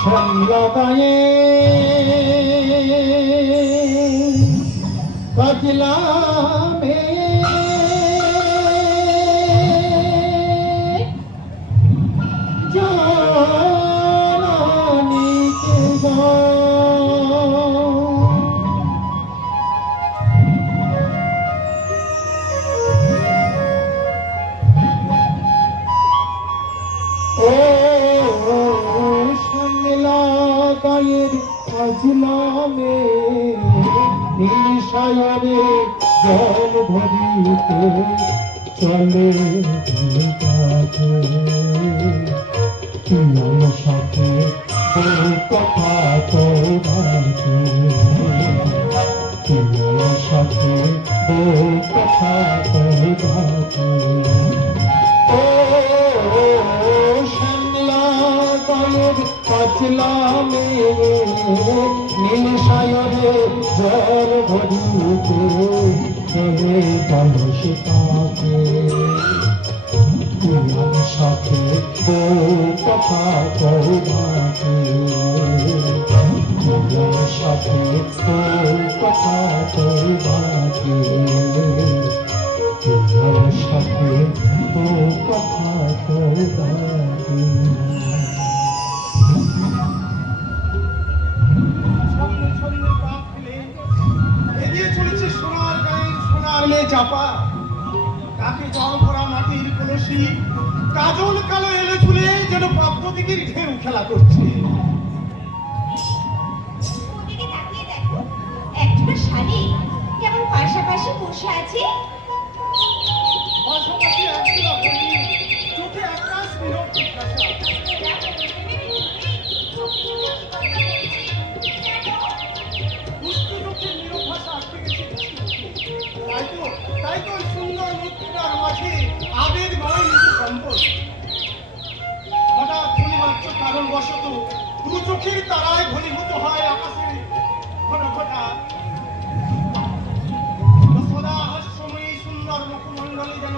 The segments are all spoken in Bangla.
শ্যামলা গায়ে কাজলা নিশায়নে জল ভরিতে চলে তোমার সাথে কথা তোমাকে তোমার সাথে কথা তোমাকে ও শ্যামলা গায়ের কাজলা মেয়ে নীল সায়রে জল ভরিতে চলে কলসে তাকে তোমার সাথে কথা তোমাকে তোমার সাথে কথা তোমাকে তোমার সাথে কথা তোমাকে চাপা তাকে জল ভরা মাটির কলসি কাজল কালো এলে ঝুলে যেন পদ্মদিঘির ঢেউ খেলা করছে। একটা শাড়ি কেমন পাশাপাশি বসে আছে, পাশাপাশি চোখে আকাশ নীরব জিজ্ঞাসা। নীরব ভাষা আটকে গেছে। তাই তো সুন্দর মুখটার মাঝে আবেগ নয় কিন্তু সম্পদ। হঠাৎ ধনীমাত্র কারণ বশত দু চোখের তারায় ঘনীভূত হয় আকাশের ঘনঘটা। সদা হাস্যময়ী সুন্দর মুখমণ্ডলে যেন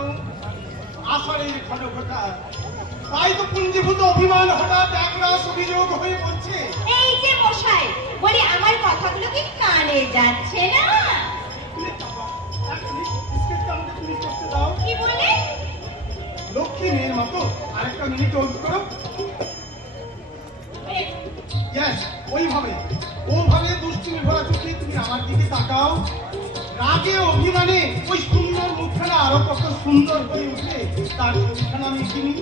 আষাঢ়ের ঘনঘটা। তাই তো পুঞ্জীভূত অভিমান হঠাৎ একরাশ অভিযোগ হয়ে পড়ছে। এই যে মশাই বলি, আমার কথাগুলো কি কানে যাচ্ছে না? কি বলে? লক্ষ্মী মেয়ের মতো আরেকটা মিনিট হোল্ড করো। ওইভাবে দুষ্টুমি ভরা চোখে তুমি আমার দিকে তাকাও। রাগে অভিমানে ওই সুন্দর মুখখানা আরো কত সুন্দর হয়ে উঠে তার ছবিখানা আমি কিনি।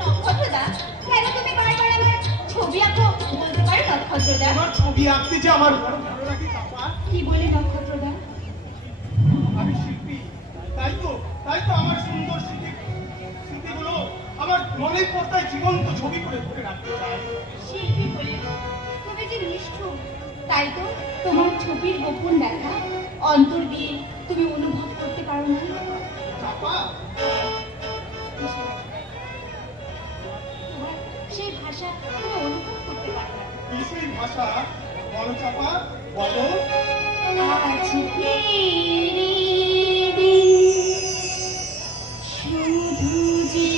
নক্ষত্রদা, কেন তুমি বারবার আমার ছবি আঁকো বলতে পারো নক্ষত্রদা? আমার ছবি আঁকতে যে আমার বড় ভালো লাগে চাপা। কি বলে নক্ষত্রদা? আমি শিল্পী, তাই তো আমার সুন্দর স্মৃতিগুলো আমার মনের পর্দায় জীবন্ত ছবি করে ধরে রাখতে চাই। শিল্পী বলে তুমি যে নিষ্ঠুর, তাই তো তোমার ছবির গোপন দেখা অন্তর দিয়ে তুমি অনুভব করতে পারো না। চাপা, সেই ভাষা তুমি অনুভব করতে পারো না। কি সেই ভাষা বলো চাপা, বলো। আজ শুধু যে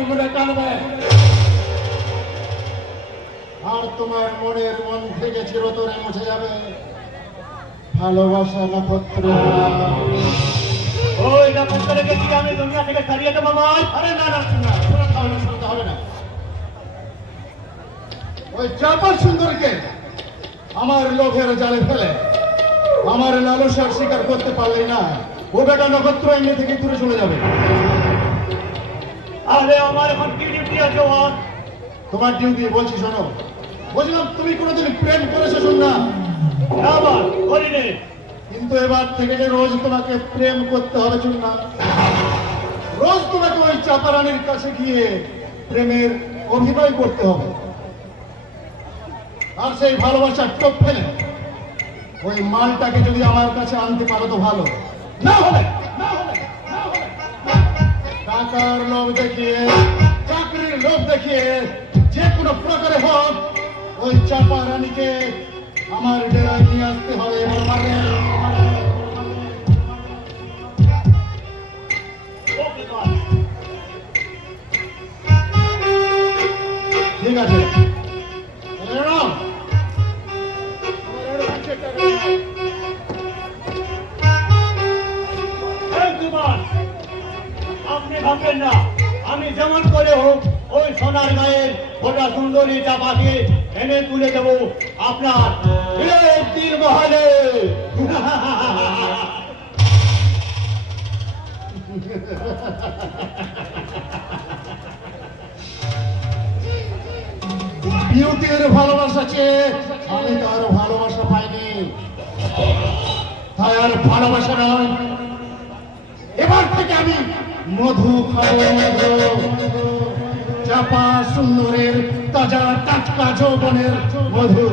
ঘুঙুরে টানবে আর তোমার মনের মন থেকে চিরতরে মুছে যাবে ভালোবাসা নক্ষত্র। ওই নক্ষত্রকে কি আমি দুনিয়া থেকে ছাড়িয়ে দেবো বল? আরে না না না, শোনাতে হবে না, শোনাতে হবে না। ওই চাপা সুন্দরকে আমার লোভের জালে ফেলে আমার লালসার স্বীকার করতে পারলেই না ও বেটা নক্ষত্র এমনি থেকে দূরে চলে যাবে। আরে আমার এখন কি ডিউটি আছে বল? তোমার ডিউটি বলছি শোনো, বলছিলাম তুমি কোনোদিন প্রেম করেছো শোন না, না বল, করিনি। কিন্তু এবার থেকে যে রোজ তোমাকে প্রেম করতে হবে শুন না, রোজ তোমাকে ওই চাপারানির কাছে গিয়ে প্রেমের অভিনয় করতে হবে। আর সেই ভালোবাসার টোপ ফেলে ওই মালটাকে যদি আমার কাছে আনতে পারো তো ভালো, না হলে টাকার লোভ দেখিয়ে চাকরির লোভ দেখিয়ে যে কোনো প্রকারে হোক ওই চাপা রানীকে আমার ডেরায় নিয়ে আসতে হবে। ওকে বল। ঠিক আছে এই নাও। আমার আরো 500 টাকা দাও। এই কুমার, আপনি ভাববেন না আমি যেমন করে হোক ওই সোনার গায়ের ওটা সুন্দরী চাপাকে এনে তুলে দেব আপনার এই তীর মহলে। বিউটির ভালোবাসা চেয়ে আমি তো আর ভালোবাসা পাইনি, তাই আর ভালোবাসা নয়, এবার থেকে আমি মধু খাবো, মধু চাপা সুন্দরের তাজা টাটকা যৌবনের মধু।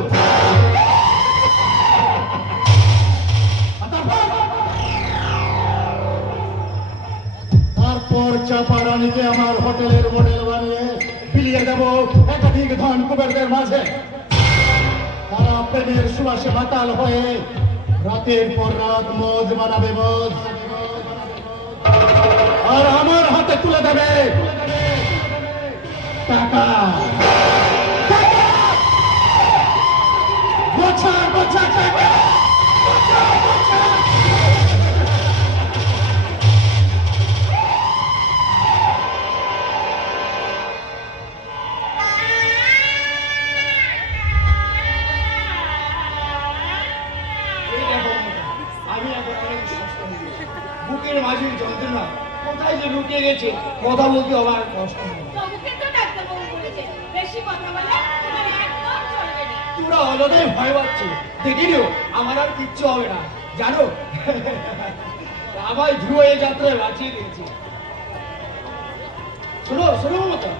তারপর চাপা রানীকে আমার হোটেলের মডেল বানিয়ে বিলিয়ে দেব একাধিক ধন কুবেরদের মাঝে। তারা প্রেমের সুবাসে মাতাল হয়ে রাতের পর রাত মজ বানাবে মজ, আর আমার হাতে তুলে দেবে টাকা, গোছা গোছা টাকা। এই দেখো, আমি এখন অনেক বিশ্বাস করি। বুকের মাঝের যন্ত্রণা কোথায় যে লুকিয়ে গেছে কথা বলতে আমার কষ্ট হয়। তবুকে তো ডাক্তারবাবু বলেছে বেশি কথা বলে তোমার একদম চলবে না। তোরা অলদাই ভয় পাচ্ছ, দেখিনিও আমার আর কিচ্ছু হবে না জানো। আমায় ধ্রুব এই যাত্রায় বাঁচিয়ে দিয়েছে। শোনো শোনো মমতা,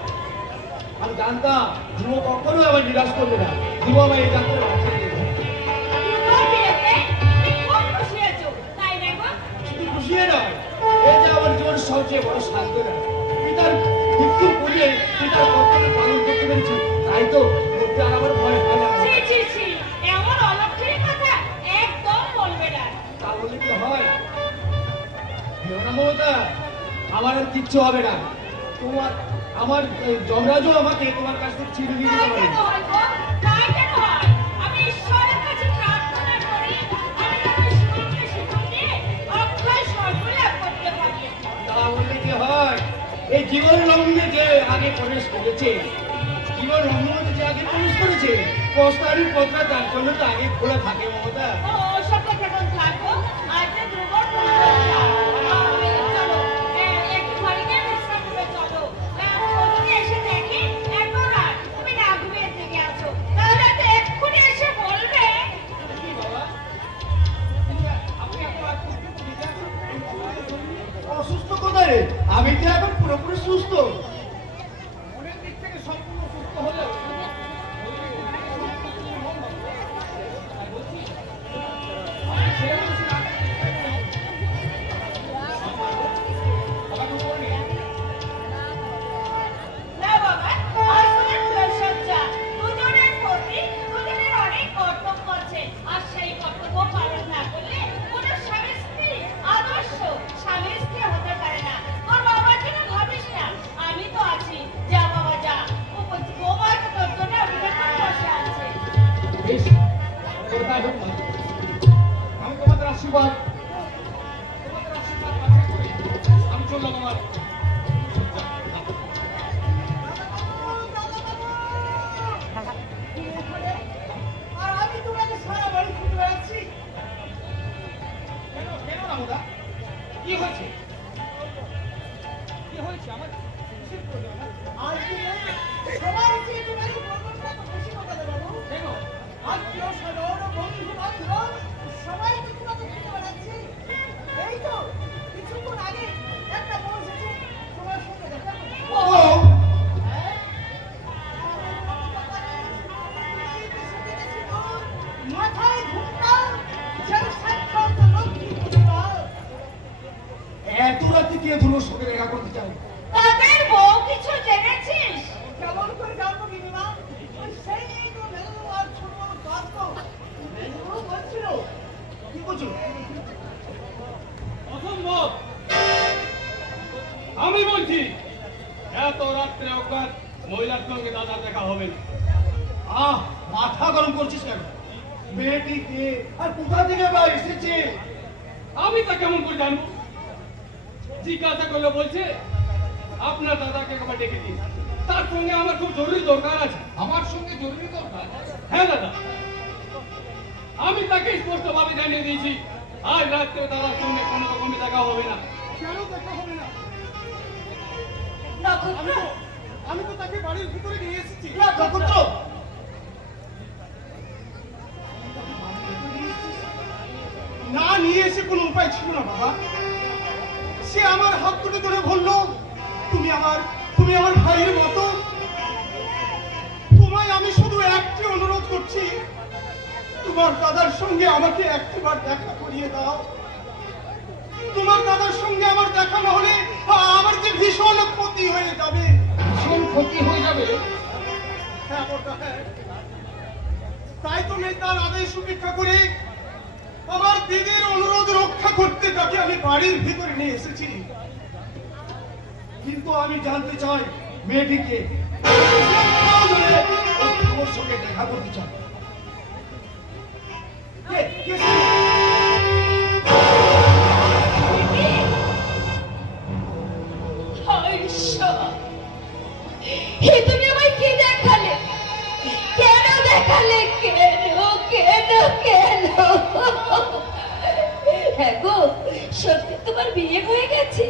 আমি জানতাম ধ্রুব কখনোই আমায় নিরাশ করবে না। ধ্রুব আমায় এই যাত্রায় বাঁচিয়ে দিয়েছে। তোমার বিয়েতে তুমি খুব খুশি হয়েছো, তাই না গো? শুধু খুশি নয়, এই যে আমার জীবনের সবচেয়ে বড় সান্ত্বনা। পিতার মৃত্যু পূর্বে পিতার কর্তব্য পালন করতে পেরেছি, তাই তো মধ্যে আর আমার ভয় হয় না। ছি ছি ছি, এমন অলক্ষণী কথা একদম বলবে না। তা বললে কি হয়? ভেবো না মমতা, আমার আর কিচ্ছু হবে না। তোমার আমার যমরাজও আমাকে তোমার কাছ থেকে ছিঁড়ে দিয়ে তাই দিতে কেন পারে। হয় গো? তাই কেন হয়? আমি ঈশ্বরের কাছে প্রার্থনা করি আমি যাতে সুখে সুখে অক্ষয় স্বর্গ লাভ করতে পারি। তা বললে কি হয়? এই জীবন লগ্নে যে আগে প্রবেশ করেছে, জীবন লগ্নে যে আগে প্রবেশ করেছে, প্রস্তাবের পত্র তার জন্য তো আগে খোলা থাকে মমতা। ও ওসব কথা কোন থাকো, আজ যে দুর্বল চলো একটু বাড়িতে বিশ্রাম করে চলো। ও যদি এসে দেখি এত রাত তুমি না ঘুমিয়ে থেকে আছো, তাহলে তো এক্ষুনি এসে বলবে। কি বাবা? আপনি এত রাত পর্যন্ত জেগে আছেন? অসুস্থ কোথায় রে? আমি তো এখন পুরোপুরি সুস্থ। মনের দিক থেকে সম্পূর্ণ সুস্থ হলেও বেশ, তোর তাই হোক না। আমি তোমাদের আশীর্বাদ আমি চললাম আমার আর আমি তোমাকে সারা বাড়ি খুঁজে বেড়াচ্ছি। কেন কেন রামুদা কি হয়েছে কি হয়েছে আমার কিসের প্রয়োজন? আজকে সবার চেয়ে তোমাকে বলবো না তো খুশি কথা বাবু। কেন আত্মীয় স্বজন বন্ধু বান্ধব সবাইকে তোমাকে খুঁজে বেড়াচ্ছি। এই তো কিছুক্ষণ আগে একটা বউ এসেছে তোমার সঙ্গে দেখা করতে। ও হ্যাঁ? মাথায় ঘুমটা যেন সাক্ষাৎ লক্ষ্মী পরিবার। এত রাতে কে ধুলোর সঙ্গে দেখা করতে চায়? তাদের বউ কিছু জেনেছিস? কেমন করে জানবো গিরিমা? ওই সেই তো মেজো আর ছোট বড় কাজ তো। মেজো বলছিল, কি বলছো? অসম্ভব। আমি বলছি এত রাত্রে অজ্ঞাত মহিলার সঙ্গে দাদা দেখা হবে না। আহ মাথা গরম করছিস কেন? মেয়েটি কে আর কোথা থেকে বা এসেছে? আমি তা কেমন করে জানবো? জিজ্ঞাসা করলে বলছে আপনার দাদাকে একবার ডেকে দিন, তার সঙ্গে আমার খুব জরুরি দরকার আছে। আমার সঙ্গে জরুরি দরকার। হ্যাঁ দাদা, আমি তাকে স্পষ্টভাবে জানিয়ে দিয়েছি আজ রাত্রে দাদার সঙ্গে কোনো রকমে দেখা হবে না। কেন দেখা হবে না? নক্ষত্র, আমি তো তাকে বাড়ির ভিতরে নিয়ে এসেছি। নক্ষত্র। না নিয়ে এসে কোনো উপায় ছিল না বাবা। সে আমার হাত তুলে ধরে বললো তুমি আমার ভাইয়ের মতো। তোমায় আমি শুধু একটি অনুরোধ করছি, তোমার দাদার সঙ্গে আমাকে একটিবার দেখা করিয়ে দাও। তোমার দাদার সঙ্গে আমার দেখা না হলে আমার যে ভীষণ ক্ষতি হয়ে যাবে। ভীষণ ক্ষতি হয়ে যাবে? হ্যাঁ বড়দা, হ্যাঁ। তাই তো আমি তার আদেশ উপেক্ষা করে আমার দিদির অনুরোধ রক্ষা করতে তাকে আমি বাড়ির ভিতরে নিয়ে এসেছি। কিন্তু আমি জানতে চাই মেয়েটিকে ওর সঙ্গে দেখা করতে চাই। কে সে? ঈশ্বর, হে তুমি আমায় কি দেখালে? কেন দেখালে? কেন কেন কেন? হ্যাঁ গো, সত্যি তোমার বিয়ে হয়ে গেছে?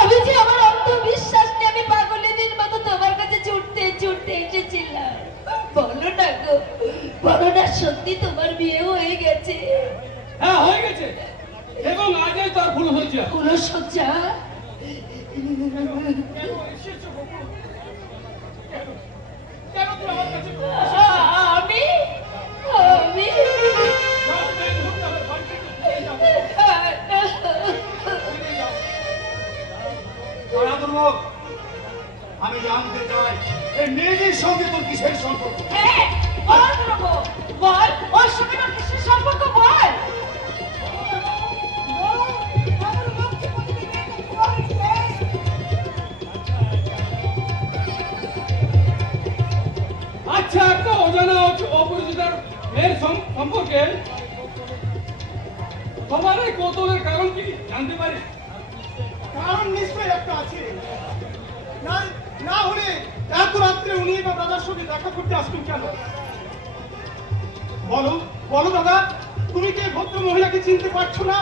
আমি যে আমার অন্ধবিশ্বাস নিয়ে আমি পাগলের মতো তোমার কাছে ছুটতে ছুটতে এসেছিলাম। বলো না গো, বলো না সত্যি তোমার বিয়ে হয়ে গেছে? হ্যাঁ হয়ে গেছে, এবং আজই তার ভুল হয়েছে। কোনো সজ্জা? কেন এসেছো বকুল? কেন তুই আমার কাছে আমি আমি আমি জানতে চাই এই মেয়েদের সঙ্গে তোর কিসের সম্পর্ক? হ্যাঁ, বল প্রভু, বল, ওর সঙ্গে তোর কিসের সম্পর্ক বল? আমার লক্ষ্মী পরিবার তোমার কে? আচ্ছা, একটা অজানা অপরিচিত মেয়ের সম্পর্কে তোমার এই কৌতূহলের কারণ কি জানতে পারি? কারণ নিশ্চয়ই একটা আছে। না না হলে এত রাত্রে উনি বা দাদার সঙ্গে দেখা করতে আসবেন কেন? বলো বলো দাদা, তুমি কি এই ভদ্র মহিলাকে চিনতে পারছো না?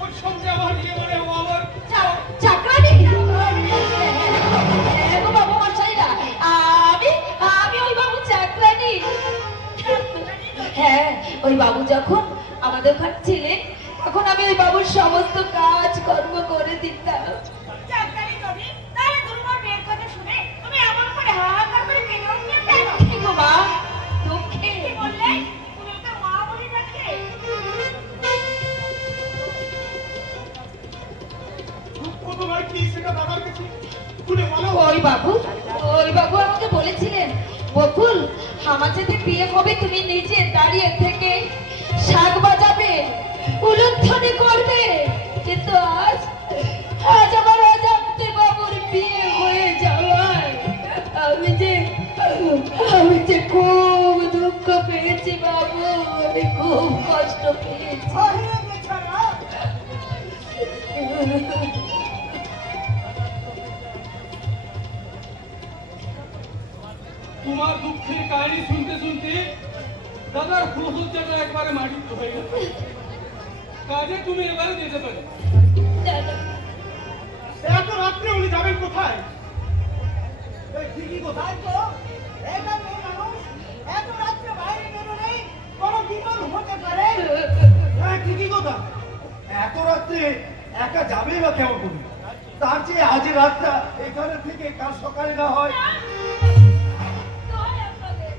ওর সঙ্গে আমার বিয়ে মানে আমার চাকরানি? হ্যাঁ গো বাবু মশাইরা, আমি ওই বাবু চাকরানি। হ্যাঁ, ওই বাবু যখন আমাদের ঘর ছিলেন তখন আমি ওই বাবুর সমস্ত কাজ কর্ম করে দিতাম। চাকরানি তুমি? তাহলে তোমার বিয়ের কথা শুনে তুমি আমার উপরে হাহাকার করে কেঁদে উঠলে কেন? কি গো মা, দুঃখে? কি বললে? তুমি ওকে মা বলে ডাকলে? তোমার কি সেটা দাদার কাছে শুনে বলো। ওই বাবু আমাকে বলেছিলেন, বকুল আমার সাথে বিয়ে হবে তুমি নিজে দাঁড়িয়ে থেকে শাক বাজাবে, উলুধ্বনি করবে, কিন্তু আজ আমার অজান্তে বাবুর বিয়ে হয়ে যাওয়ায় আমি যে আমি যে খুব দুঃখ পেয়েছি বাবু, আমি খুব কষ্ট পেয়েছি। আরে বেচারা, তোমার দুঃখের কাহিনী শুনতে শুনতে দাদার প্রসজ্জাটা একবারে মাটিত হয়ে গেল। কাজে তুমি এবারে যেতে পারো। দাদা, এত রাত্রে উনি যাবেন কোথায়? এই ঠিকই কোথায় তো? এটা মেয়ে মানুষ, এত রাত্রে বাইরে বেরোলে কোনো বিপদ হতে পারে। হ্যাঁ ঠিকই কথা। এত রাত্রে একা যাবেই বা কেমন করে? তার চেয়ে আজ রাতটা এখানে থেকে কাল সকালে না হয়। দোহাই আপনাদের,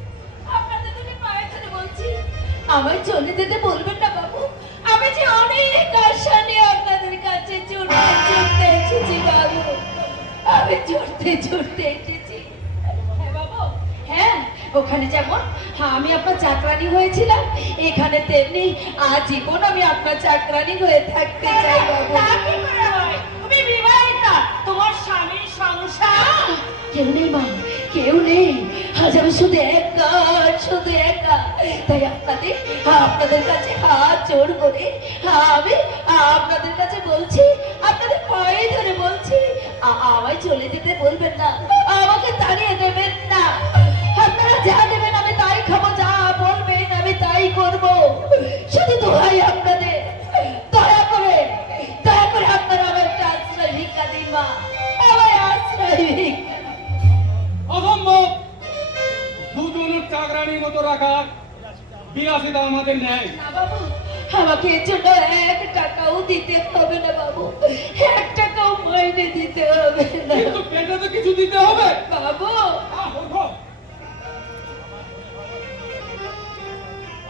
আপনাদের দুটি পায়ে ধরে বলছি, আমায় চলে যেতে বলবেন না বাবু। আমি যে অনেক আশা নিয়ে আপনাদের কাছে ছুটতে এসেছি বাবু, আমি ছুটতে এসেছি। হ্যাঁ বাবু, হ্যাঁ, ওখানে যেমন আমি আপনার চাকরানি হয়েছিলাম, এখানে তেমনি আজীবন আমি আপনার চাকরানি হয়ে থাকতে চাই বাবু। তুমি বিবাহিতা, তোমার স্বামীর সংসার কেউ নেই মা, কেউ নেই। আজ আমি শুধু একা। তাই আপনাদের কাছে হাত জোড় করে আমি আপনাদের কাছে বলছি, আপনাদের পায়ে ধরে বলছি, আমায় চলে যেতে বলবেন না, আমাকে তাড়িয়ে দেবেন না। আপনারা যা দেবেন আমি তাই খাবো, যা বলবেন আমি তাই করবো। শুধু দোহাই আপনাদের, দয়া করে আপনারা আমার একটা আশ্রয় ভিক্ষা দিন মা, আমার আশ্রয় ভিক্ষা। অসম্ভব! দুজনের চাকরানির মতো রাখা বিলাসিতা আমাদের ন্যায়। না বাবু, আমাকে এর জন্য 1 টাকাও দিতে হবে না বাবু, 1 টাকাও মাইনে দিতে হবে না কিন্তু পেটে তো কিছু দিতে হবে বাবু।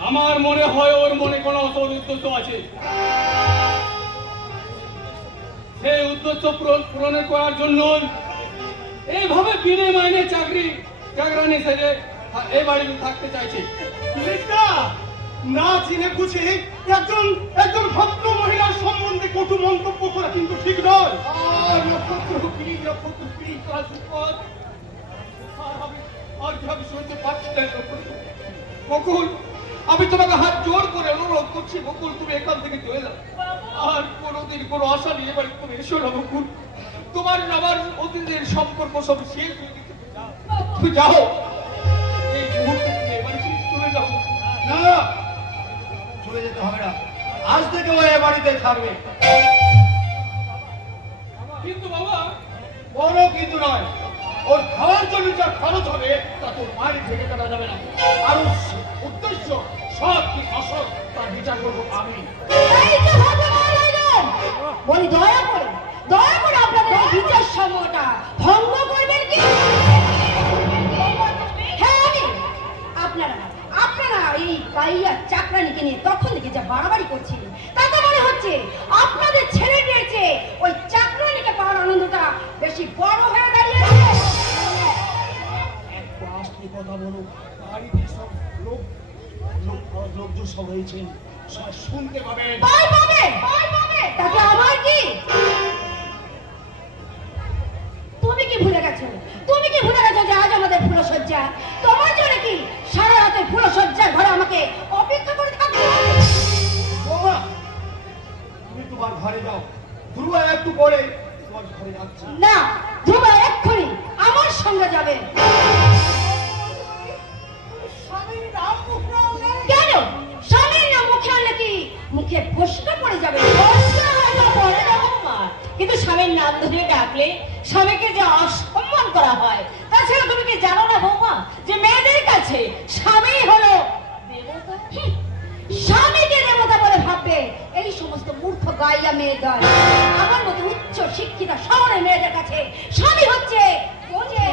আমার মনে হয় ওর মনে কোনো অসৎ উদ্দেশ্য আছে। সেই উদ্দেশ্য পূরণ করার জন্য এইভাবে বিনে মাইনে চাকরানি সেজে এই বাড়িতে থাকতে চাইছে। না চিনে বুঝে একজন ভদ্র মহিলার সম্বন্ধে কটু মন্তব্য করা কিন্তু ঠিক নয়। নক্ষত্র করা সুপথ। আমি শুনতে পাচ্ছি না। বকুল, আমি তোমাকে হাত জোর করে অনুরোধ করছি, বকুল তুমি এখান থেকে চলে যাও। আর কোনোদিন কোনো আশা নিয়ে এবার তুমি এসো না বকুল। তোমার আমার অতীতের সম্পর্ক সব শেষ হয়ে গেছে। তুমি যাও, এই মুহূর্তে তুমি এবার চলে যাও। না, চলে যেতে হবে না, আজ থেকে ও এ বাড়িতে থাকবে। কিন্তু বাবা, কোনো কিন্তু নয়, ওর খাওয়ার জন্য যা খরচ হবে তা তোর বাড়ি থেকে কাটা যাবে না। আর ওর উদ্দেশ্য সৎ কি অসৎ তার বিচার করবো আমি। এই যে ভদ্রমহিলাগণ, বলি দয়া করে আপনাদের এই বিচার সময়টা ভঙ্গ করবেন কি? হ্যাঁ আমি। আপনারা এই গাইয়া চাকরানিকে নিয়ে তখন থেকে যা বাড়াবাড়ি করছিলেন, তাতে মনে হচ্ছে আপনাদের ছেলে পেয়েছে ওই চাকরানিকে পাওয়ার আনন্দটা বেশি বড় হয়ে দাঁড়িয়েছে। একটু আস্তে কথা বলো, বাড়িতে সব লোকজন সব রয়েছেন, সব শুনতে পাবেন। ভয় পাবে তাতে আমার কি? তুমি কি ভুলে গেছো যে আজ আমাদের ফুলসজ্জা? তোমার জন্য কি সারা রাতে ফুলসজ্জার ঘরে আমাকে অপেক্ষা করে থাকতে হবে? বৌমা, তুমি তোমার ঘরে যাও, ধ্রুবা একটু পরে তোমার ঘরে যাচ্ছে। না, ধ্রুবা এক্ষুনি আমার সঙ্গে যাবে। স্বামীর নাম মুখ নামলে কেন? স্বামীর নাম মুখে আনলে কি মুখে ফসকা পড়ে যাবে? ফসকা হয়তো পড়ে যাবো মা, কিন্তু স্বামীর নাম ধরে ডাকলে স্বামীকে যে অসম্মান করা হয়। তাছাড়া তুমি কি জানো না বৌমা, যে মেয়েদের কাছে স্বামী হলো দেবতা? স্বামীকে দেবতা বলে ভাববে এই সমস্ত মূর্খ গাইয়া মেয়ে দল। আমার মতো উচ্চ শিক্ষিতা শহরের মেয়েদের কাছে স্বামী হচ্ছে বোঝে।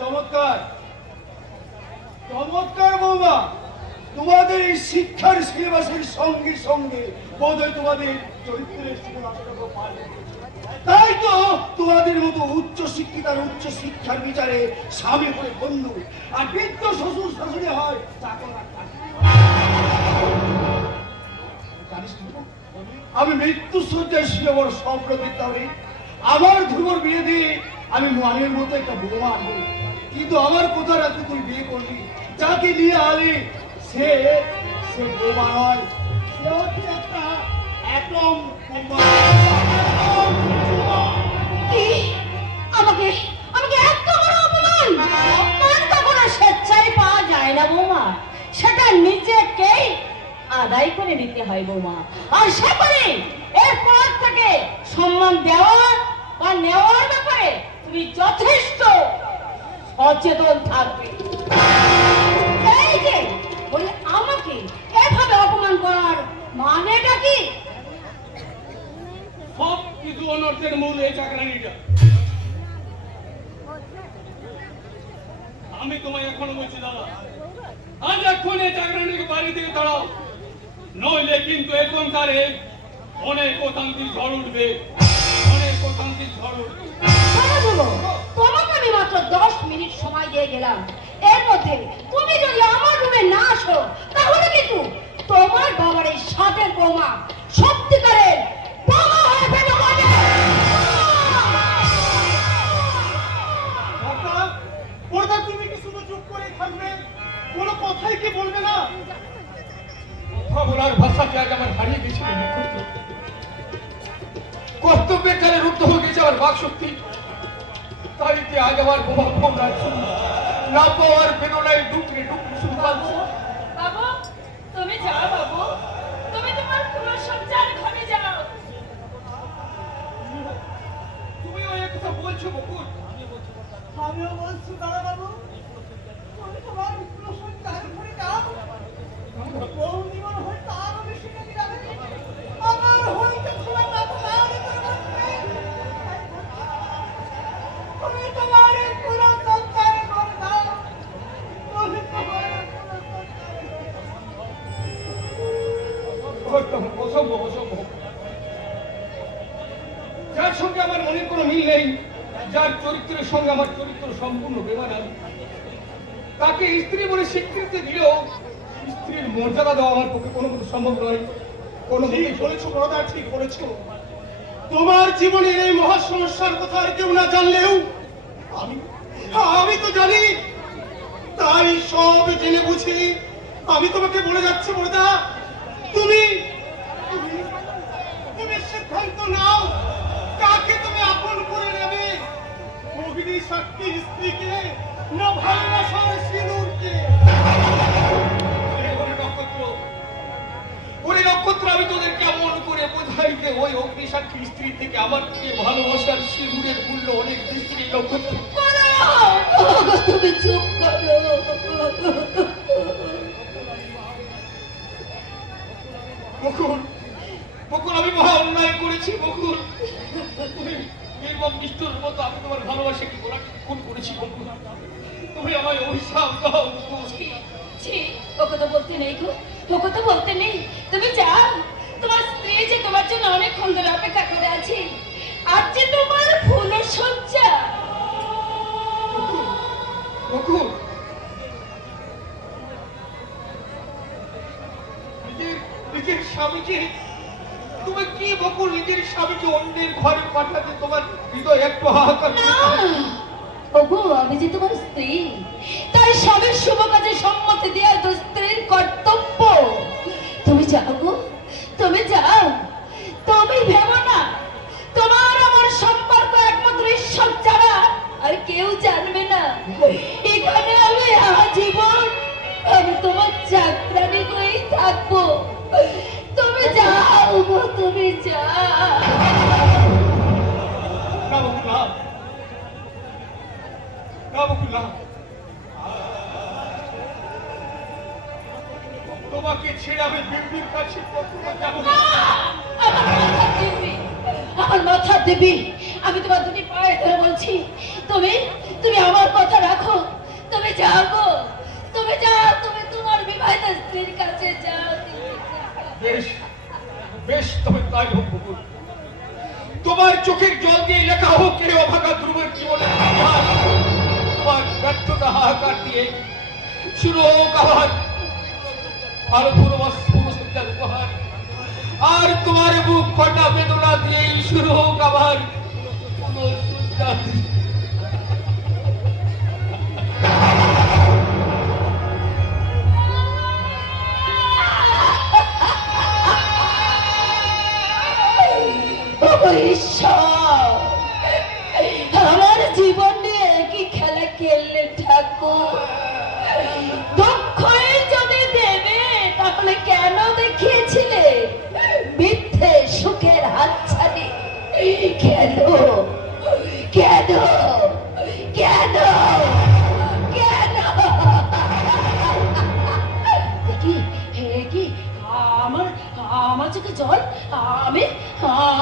চমৎকার চমৎকার বৌমা, তোমাদের এই শিক্ষার সিলেবাসের সঙ্গে সঙ্গে বোধহয় তোমাদের চরিত্রের সিলেবাসটাও পাল্টে গেছে। তাই তো তোমাদের মতো উচ্চ শিক্ষিতার উচ্চ শিক্ষার বিচারে স্বামী হয়ে বন্ধু, আর বৃদ্ধ শ্বশুর শাশুড়ি হয় চাকর আর চাকর। জানিস তো, আমি মৃত্যু সজ্জায় শুয়ে বড় স্বপ্ন দেখতে হবে আমার ধ্রুবর বিয়ে দিয়ে আমি মানের মতো একটা বৌমা আনবো। কিন্তু আমার কথা রাখতে তুই বিয়ে করলি, যাকে নিয়ে আলি সে সে বোমা নয়, সে হচ্ছে একটা অ্যাটম বোমা। কি? আমাকে আমাকে এত বড় অপমান! অপমান কখনো স্বেচ্ছায় পাওয়া যায় না বৌমা, সেটা নিজেকেই আদায় করে নিতে হয় বৌমা। আর সেখানে এরপর থেকে সম্মান দেওয়ার বা নেওয়ার ব্যাপারে তুমি যথেষ্ট সচেতন থাকবে। এই যে বলে আমাকে এভাবে অপমান করার মানেটা কি? সব কিছু অনর্থের মূল এই চাকরানিটা। আমি তোমায় এখনো বলছি দাদা, আজ এখন এই চাকরানিকে বাড়ি থেকে তাড়াও, নইলে কিন্তু এই সংসারে অনেক অশান্তির ঝড় উঠবে, অনেক অশান্তির ঝড় উঠবে। শোনো বলো, তোমাকে আমি মাত্র 10 মিনিট সময় দিয়ে গেলাম, এর মধ্যে তুমি যদি আমার রুমে না আসো তাহলে কিন্তু তোমার বাবার এই সাথের বোমা সত্যিকারের বোমা হয়ে ফেটে পড়বে। পর্দা, তুমি কি শুধু চুপ করে থাকবে, কোনো কথাই কি বলবে না? কথা বলার ভাষাকে আজ আমার হারিয়ে গেছিল, কর্তব্যের কালে রুদ্ধ হয়ে গেছে আমার বাক শক্তি। তাই কি আজ আমার বোমা ফোন রাখছি না পাওয়ার বেদনায় ডুকরে ডুকরে শুরু পাচ্ছি। বাবু, তুমি যাও বাবু, তুমি তোমার পুরো সঞ্চার ঘরে যাও। তুমি ওই কথা বলছো বকুল? আমিও বলছি দাদা বাবু, তুমি তোমার প্রশ্ন চালু করে যাও। বউ জীবন হয়তো আরো বেশি কাজে যাবে, আমার হয়তো তোমার বাবা মায়ের তুমি তোমার এই পুরো সংসার করে দাও। তুমি তোমার এই পুরো সংসার অসম্ভব, অসম্ভব। যার সঙ্গে আমার মনের কোনো মিল নেই, যার চরিত্রের সঙ্গে আমার চরিত্র সম্পূর্ণ বেমানান, তাকে স্ত্রী বলে স্বীকৃতি দিলেও স্ত্রীর মর্যাদা দেওয়া আমার পক্ষে কোনো মতো সম্ভব নয়। কোনো ঠিক বলেছো বড়দা, ঠিক বলেছো। তোমার জীবনের এই মহা সমস্যার কথা আর কেউ না জানলেও আমি তো জানি। তাই সব জেনে বুঝি আমি তোমাকে বলে যাচ্ছি বড়দা, তুমি তুমি সিদ্ধান্ত নাও কাকে তুমি আপন করে নেবে, অগ্নি শক্তির স্ত্রীকে না ভালোবাসার সিঁদুরকে। ওরে নক্ষত্র, আমি তোদের কেমন করে বোঝাই যে ওই অগ্নি সাক্ষী স্ত্রী থেকে আমার চেয়ে ভালোবাসার সিঁদুরের মূল্য অনেক বেশি। নক্ষত্র, তুমি চুপ করো। বকুল, বকুল, আমি মহা অন্যায় করেছি বকুল। তুমি নির্মম নিষ্ঠুর মতো আমি তোমার ভালোবাসাকে খুন করেছি বকুল। তুমি আমায় অভিশাপ দাও বকুল। ছি, ও কথা বলতে নেই গো, ও কথা বলতে নেই। তুমি যাও, তোমার স্ত্রী যে তোমার জন্য অনেকক্ষণ ধরে অপেক্ষা করে আছে। আজ যে তোমার ফুল সজ্জা। বকুল, বকুল, নিজের স্বামীকে তুমি কি বকুল, নিজের স্বামীকে অন্যের ঘরে পাঠাতে তোমার হৃদয় একটু হাহাকার করে? ওগো, আমি যে তোমার স্ত্রী, তাই সবের শুভ কাজে সম্মতি দেওয়া তো স্ত্রীর কর্তব্য। তুমি যাও গো, তুমি যাও। তুমি ভেবো না তোমার আমার সম্পর্ক একমাত্র ঈশ্বর ছাড়া আর কেউ জানবে না। এখানে আমি আজীবন আমি তোমার চাকরানি হয়েই থাকবো। তুমি যাও গো, তুমি যাও। না বকুল, না, না বকুল, না। তোমাকে ছেড়ে আমি বিড়বির কাছে কখনো যাব না। আমার মাথা দেবী, আমি তোমার দুটি পায়ে ধরে বলছি, তুমি তুমি আমার কথা রাখো। তুমি যাও গো, তুমি যাও, তুমি তোমার বিবাহিত স্ত্রীর কাছে যাও। বেশ, বেশ, তবে তাই হোক বকুল। তোমার চোখের জল দিয়ে লেখা হোক এই অভাগা ধ্রুবের জীবনের ইতিহাস। তোমার ব্যর্থতা হাহাকার দিয়ে শুরু হোক আবার আরো পুরোসজ্জার উপহার। আর তোমার বুক ফাটা বেদনা দিয়েই শুরু হোক আবার পুরোসজ্জার ঠাকুর। দুঃখই যদি দেবে তাহলে কেন দেখিয়েছিলে মিথ্যে সুখের হাতছানি? কেন কেন কেন কেন? কি কি আমার আমার চোখে জল? আমি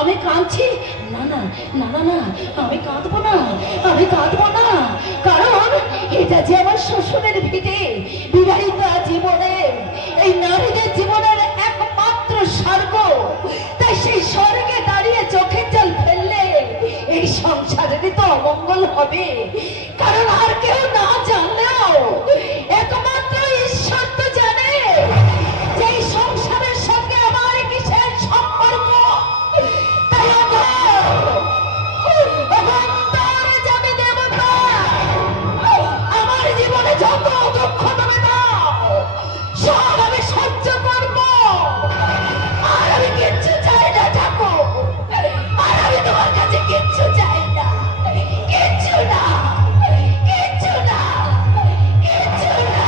আমি কাঁদছি? না না না না না, আমি কাঁদবো না, আমি কাঁদবো না, কারণ এটা যে আমার শ্বশুরের ভিটে, বিবাহিত জীবনে এই নারীদের জীবনের একমাত্র স্বর্গ। তাই সেই স্বর্গে দাঁড়িয়ে চোখের জল ফেললে এই সংসারেরই তো অমঙ্গল হবে। কারণ আর কেউ না জানলেও একমাত্র ঈশ্বর তো জানে যে এই সংসারের সঙ্গে আমার কিসের সম্পর্ক। তাই যাবে দেবতা, আমার জীবনে যত দুঃখ দেবে দাও সব আমি সহ্য করবো। আর আমি কিচ্ছু চাই না ঠাকুর, আর আমি তোমার কাছে কিচ্ছু চাই না, কিচ্ছু না, কিচ্ছু না, কিচ্ছু না।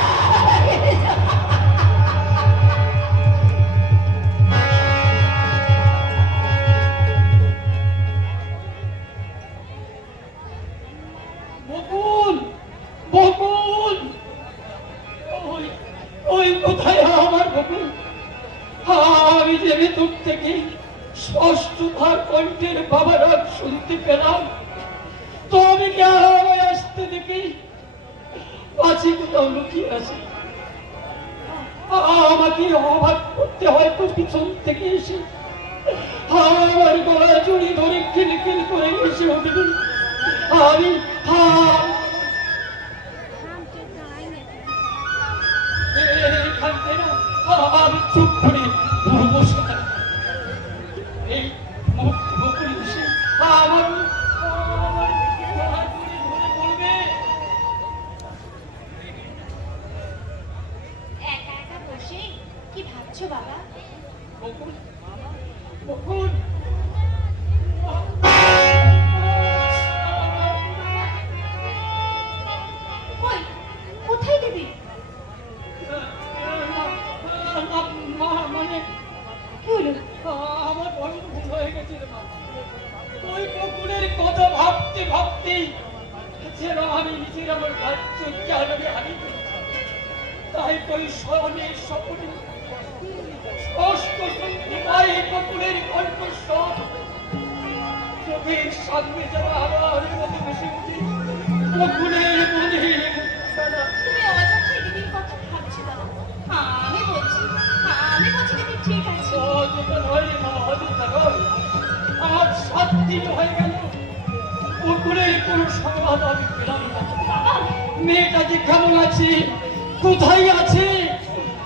বকুল, বকুল, ওই ওই কোথায় আমার বকুল? আমি যে ভেতর থেকে স্পষ্ট তার কণ্ঠের বাবার ডাক শুনতে পেলাম, তবে কি আমায় আসতে দেখি পাছে কোথাও লুকিয়ে আছে। আমাকে অবাক করতে হয়তো পিছন থেকে এসে আমার গলা জড়ি ধরে কিলকিল করে এসে উঠবে। আমি এখান থেকে আমি চুপ করে বসে থাকি। এই বকুল এসে আমার গলা জড়ি ধরে বলবে, একা একা বসে কি ভাবছো বাবা? বকুল, বকুল, কই কোথায় দেবী? মানে কি হলো? আমার বড় ভুল হয়ে গেছে রে মা। ওই বকুলের কথা ভাবতে ভাবতে যেন আমি নিজের আমার বাচ্চাকে আমি হারিয়ে ফেলেছি। তাই ওই স্মরণের স্বপ্নে স্পষ্ট শুনতে পাই বকুলের কণ্ঠস্বর। চোখের সামনে যেন আলোর মতো বসে উঠে বকুলের মনে তুমি অযথাই দেবীর কথা ভাবছো বাবা। আমি বলছি দেবী ঠিক আছে। অযথা নয় রে মা, অযথা নয়। আমার 7 দিন হয়ে গেল বকুলের কোনো সংবাদ আমি পেলাম না। বাবা মেয়েটা যে কেমন আছে, কোথায় আছে,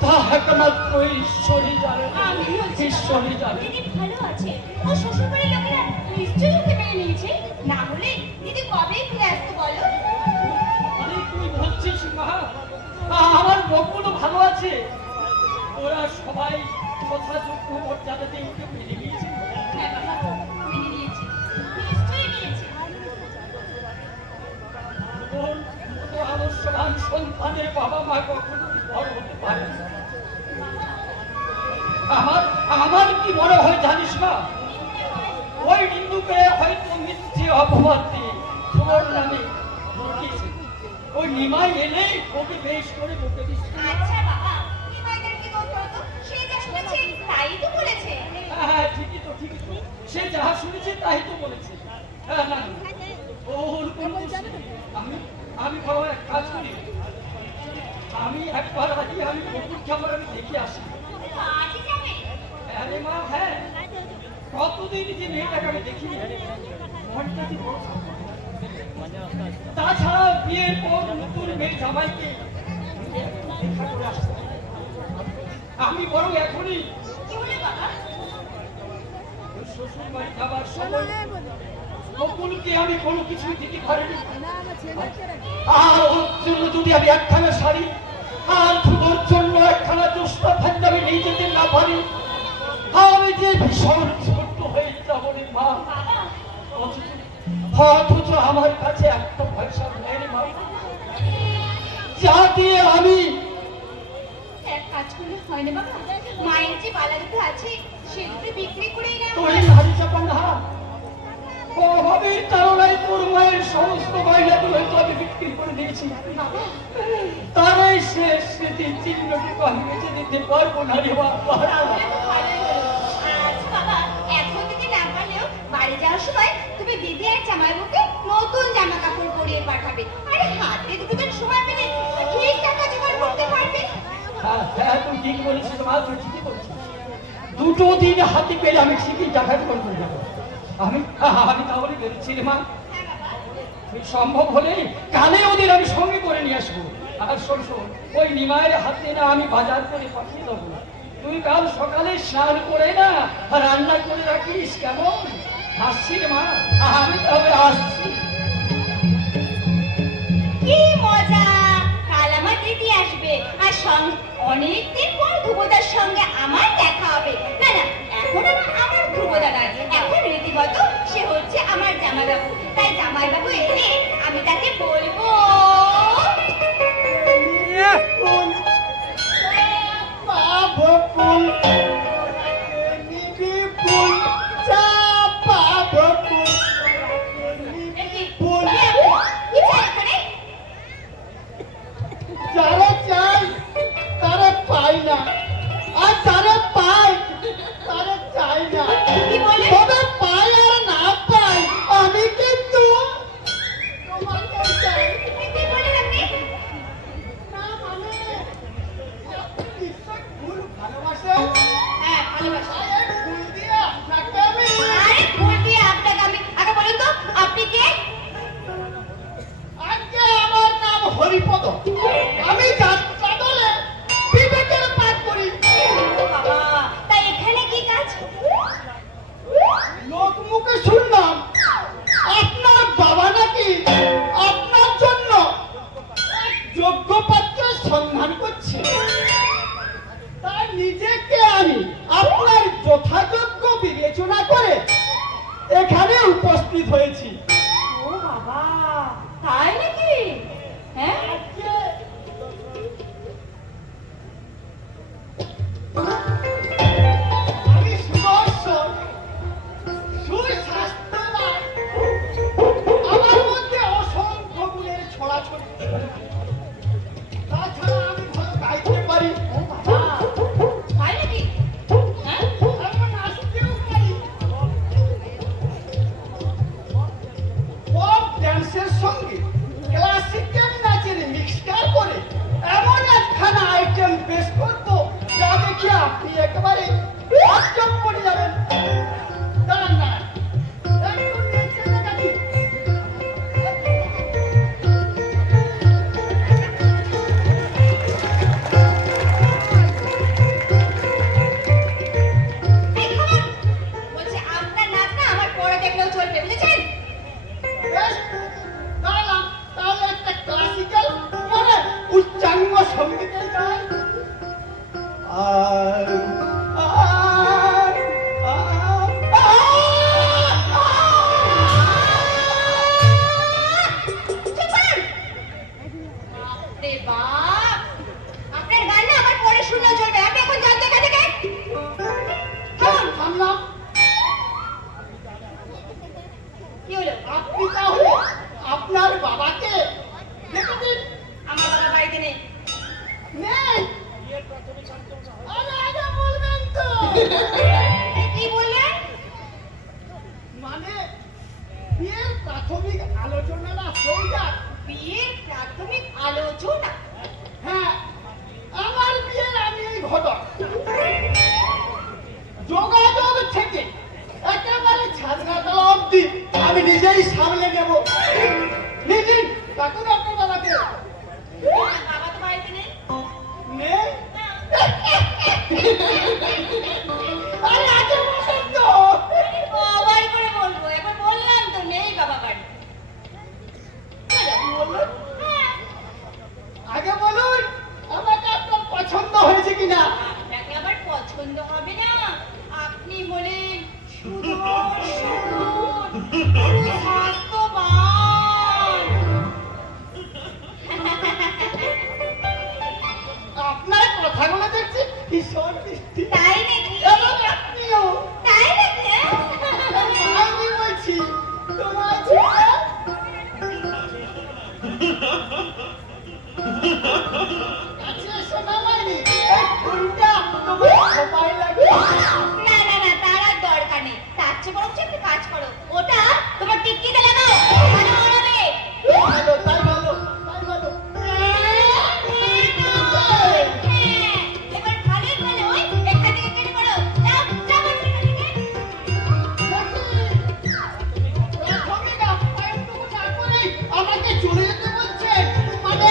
তা একমাত্র ঈশ্বরই জানে, আমি বলছি ঈশ্বরই জানে। দিদি ভালো আছে। ও শ্বশুর বাড়ির লোকেরা নিশ্চয়ই ওকে মেনে নিয়েছে, না হলে দিদি কবেই ফিরে আসতো বলো? আরে তুই বলছিস মা, আমার বকুলও ভালো আছে। ওরা সবাই যথাযোগ্য মর্যাদাতে ওকে মেনে নিয়েছে। হ্যাঁ বাবা মেনে নিয়েছে, নিশ্চয়ই নিয়েছে। ওর মতো আদর্শবান সন্তানের বাবা মা কখনো বড় হতে পারে না। আমার কি মনে হয় জানিস না, ওই নিন্দুকে হয়তো মিথ্যে অপবাদ দিয়ে তোমার নামে ঢুকিয়েছে। ওই নিমাই এলে ওকে বেশ করে বকে দিচ্ছে। আচ্ছা বাবা নিমাইদের কি বলতো? সে যা শুনেছে তাই তো বলেছে। হ্যাঁ ঠিকই তো, ঠিকই তো, সে যাহা শুনেছে তাই তো বলেছে। হ্যাঁ না ওর কোনো দোষ নেই। আমি বাবা এক কাজ করি, আমি একবার আগে আমি বকুলকে আমার আমি দেখে আসি। আজই যাবে? আরে মা হ্যাঁ, কতদিন যে মেয়েটাকে আমি দেখিনি, মনটা কি বড় খারাপ। তাছাড়া বিয়ের পর নতুন মেয়ে জামাইকে দেখা করে আসতে হবে। আমি বরং এখনই কি হলো বাবা? ওই শ্বশুর বাড়ি যাবার সময় বকুলকে আমি কোনো কিছুই দিতে পারিনি। আর ওর জন্য যদি আমি একখানা শাড়ি আর ওর জন্য একখানা চোস্তা পাঞ্জাবি নিয়ে যেতে না পারি, আমি যে ভীষণ ছোট্ট হয়ে যাবো রে মা। অথচ আমার কাছে একটা পয়সা নেই রে মা। দিয়ে আমি এক কাজ করলে হয় না বাবা, মায়ের যে বালা দুটো আছে সেগুলো বিক্রি করেই না তুই হারিসা পান্ডা অভাবের তারণায় তোর মায়ের সমস্ত গয়নাগুলো তো আমি বিক্রি করে দিয়েছি। তার এই শেষ স্মৃতির চিহ্নটুকু আমি বেঁচে দিতে পারবো না রে বাবা। আচ্ছা বাবা, এখন থেকে না পারলেও বাড়ি যাওয়ার সময় তুমি দিদি আর জামাইবাবুকে নতুন জামা কাপড় পরিয়ে পাঠাবে। আরে হাতে দুদিন সময় পেলে ঠিক টাকা জোগাড় করতে পারবে। হ্যাঁ তুই ঠিক বলেছিস মা, তুই ঠিকই বলছিস। দুটো দিন হাতে পেলে আমি ঠিকই টাকা জোগাড় করে যাবো। আমি তাহলে বেরোচ্ছি রে মা। সম্ভব হলে কালে ওদের আমি সঙ্গে করে নিয়ে আসবো। আর শোন শোন, ওই নিমায়ের হাতে না আমি বাজার করে পাঠিয়ে দেবো। তুই কাল সকালে স্নান করে না রান্না করে রাখিস, কেমন? আসছি রে মা, আমি তবে আসছি। কি মজা, কাল আমার দিদি আসবে আর সঙ্গে অনেকদিন পর ধ্রুবদার সঙ্গে আমার দেখা হবে। না না, এখন আমার ধ্রুবদা নয়, এখন রীতিগত সে হচ্ছে আমার জামাইবাবু। তাই জামাইবাবু এলে আমি তাকে বলবো কি চাই এখানে? যারা চাই তারা পায় না, আর যারা পায় তারা চায় না। কি বলে? তবে পায় আর না পায়, আমি কিন্তু তোমাকে চাই। কি বলেন আপনি? না মানে আপনি নিশ্চয় ফুল ভালোবাসেন। হ্যাঁ, ভালোবাসি। আরে ফুল দিয়ে আপনাকে আমি আরে ফুল দিয়ে আপনাকে আমি আগে বলুন তো আপনি কে? আজকে আমার নাম হরিপদ। আমি যাত্রা দলে বিবেকের পাঠ করি। বাবা, তাই এখানে কি কাজ? লোক মুখে শুনলাম আপনার বাবা নাকি আপনার জন্য এক যোগ্য পাত্রের সন্ধান করছে। তাই নিজেকে আমি আপনার যথাযোগ্য বিবেচনা করে এখানে উপস্থিত হয়েছি। ও বাবা, তাই নাকি? হ্যাঁ, আজকে আমি সুদর্শন, সুস্বাস্থ্যবান, আমার মধ্যে অসংখ্য গুণের ছড়াছড়ি। তাছাড়া আমি ভালো গাইতে পারি, ও বাবা, তাই নাকি? হ্যাঁ, আমি নাচতেও পারি। পপ ড্যান্সের সঙ্গে ক্লাসিক্যাল নাচের মিক্সচার করে এমন একখানা আইটেম পেশ করবো যা দেখে আপনি একেবারে আশ্চর্য পড়ে যাবেন। দাঁড়ান না, একটু নিচে দেখাচ্ছি। এই খাবার বলছে আপনার নাচ না আমার পরে দেখলেও চলবে, বুঝেছেন? বেশ, দাঁড়ালাম। তাহলে একটা ক্লাসিক্যাল মানে উচ্চাঙ্গ সঙ্গীতের গান। আর রে বাপ, আপনার গান না আমার পরে শুনলেও চলবে, আপনি এখন যান দেখা থেকে। থামলাম। কি হলো? আপনি তাহলে আপনার বাবাকে ডেকে দিন। আমার বাবা বাড়িতে নেই। নেই? আরে আগে বলবেন তো। কি বললেন? মানে বিয়ের প্রাথমিক আলোচনাটা হয়ে যাক। বিয়ের প্রাথমিক আলোচনা? হ্যাঁ, আমার বিয়ের আমি এই ঘটক। যোগাযোগ থেকে একেবারে ছাদনাতলা অবধি আমি নিজেই সামলে নেব। নিন, ডাকুন আপনার বাবাকে। বাবা তো বাড়িতে নেই। নেই? আরে আগে বলুন তো। কবার করে বলবো, একবার বললাম তো নেই বাবা বাড়ি। বলুন। আগে বলুন আমাকে আপনার পছন্দ হয়েছে কিনা। আপনাকে আবার পছন্দ হবে না, আপনি হলেন সুদর্শন, সুস্বাস্থ্যবান। না না না, তার আর দরকার নেই। তার চেয়ে বরঞ্চ একটা কাজ করো, ওটা তোমার টিকটিতে লাগাও, ভালো মানাবে। ভালো, তাই ভালো, তাই ভালো। হ্যাঁ, এবার ভালোই ভালো এখান থেকে কেটে পড়ো। যাও, যাও বলছি এখান থেকে। এখনই না, একটুকু তারপরেই আমাকে চলে যেতে বলছেন। মানে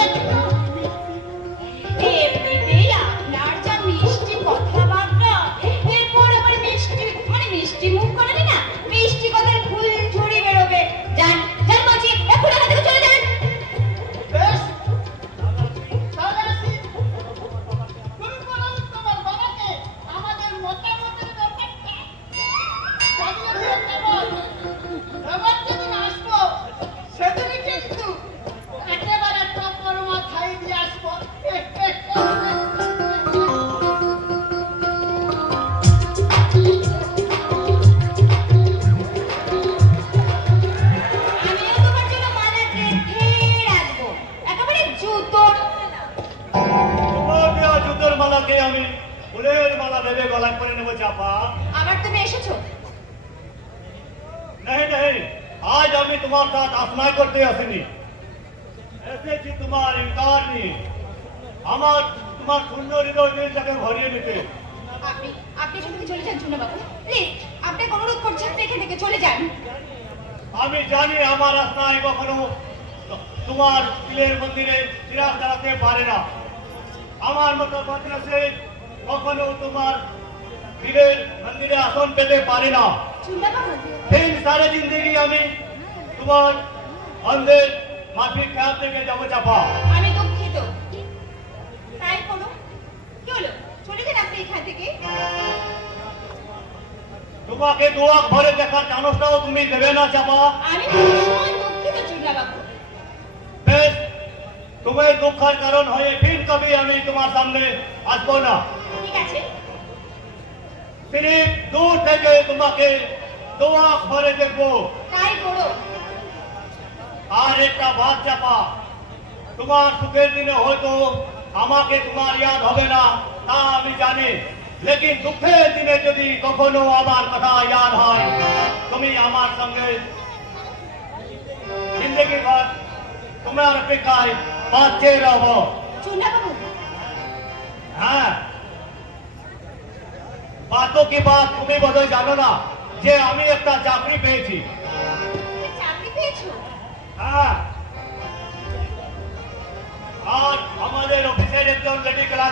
এমনিতেই আপনার যা মিষ্টি কথাবার্তা, এরপর আবার মিষ্টি মানে মিষ্টি মুখ করাবে না, মিষ্টি কথার ফুল ঝুড়ি বেরোবে। যান যান বলছি, এখন এখান থেকে চলে যান। বেশ, তাহলে আসি। শুরু করুন তোমার বাবাকে আমাদের মতামতের ব্যাপারটা জানিয়ে দিয়ে কেমন? এবার যেদিন আসবো সেদিনই কিন্তু একেবারে টপর মাথায় দিয়ে আসবো। আমিও তোমার জন্য মালা গেঁথে রাখবো, একেবারে জুতোর। তোমার দেওয়া জুতোর মালাকে আমি ফুলের মালা ভেবে গলায় করে নেবো চাপা। আবার তুমি এসেছো? नहीं नहीं, आज আমি তোমার সাথ আসনাই করতে আসিনি, এসেছি তোমার ইনকার নিয়ে, আমার তোমার শূন্য হৃদয় দিলটাকে ভরিয়ে নিতে। আপনি আপনি এখান থেকে চলে যান চুনা বাবু, প্লিজ। আপনাকে অনুরোধ করছি, আপনি এখান থেকে চলে যান। আমি জানি আমার আসনাই কখনো তোমার দিলের মন্দিরে চিরাগ জ্বালাতে পারে না, আমার মতো বদমাশে কখনো তোমার দিলের মন্দিরে আসন পেতে পারে না। চুনা বাবু, दिन सारे जिंदगी আমি তোমার অন্ধের মাফিক খেয়াল থেকে যাবো চাপা। আমি দুঃখিত। তাই করো, কি হলো? চলে যান আপনি এখান থেকে। তোমাকে দোয়াক ভরে দেখার চানসটাও তুমি দেবে না চাপা। আমি ভীষণ দুঃখিত চুনা বাবু। বেশ, তোমার দুঃখের কারণ হয়ে ফির কবি আমি তোমার সামনে আসবো না, ঠিক আছে, সিরিফ দূর থেকে তোমাকে দোয়াক ভরে দেখবো। তাই করো। আর একটা বাদ চাপা, তোমার সুখের দিনে হয়তো আমাকে তোমার ইয়াদ হবে না তা আমি জানি, লেকিন দুঃখের দিনে যদি কখনো আমার কথা ইয়াদ হয়, তুমি আমার সঙ্গে जिंदगी भर তোমার অপেক্ষায় বাঁচতে রহো। চুনা বাবু, হ্যাঁ, বাতों की बात তুমি বোধহয় জানো না যে আমি একটা চাকরি পেয়েছি। তুমি চাকরি পেয়েছো? হ্যাঁ, আর আমাদের অফিসের একজন লেডি ক্লাস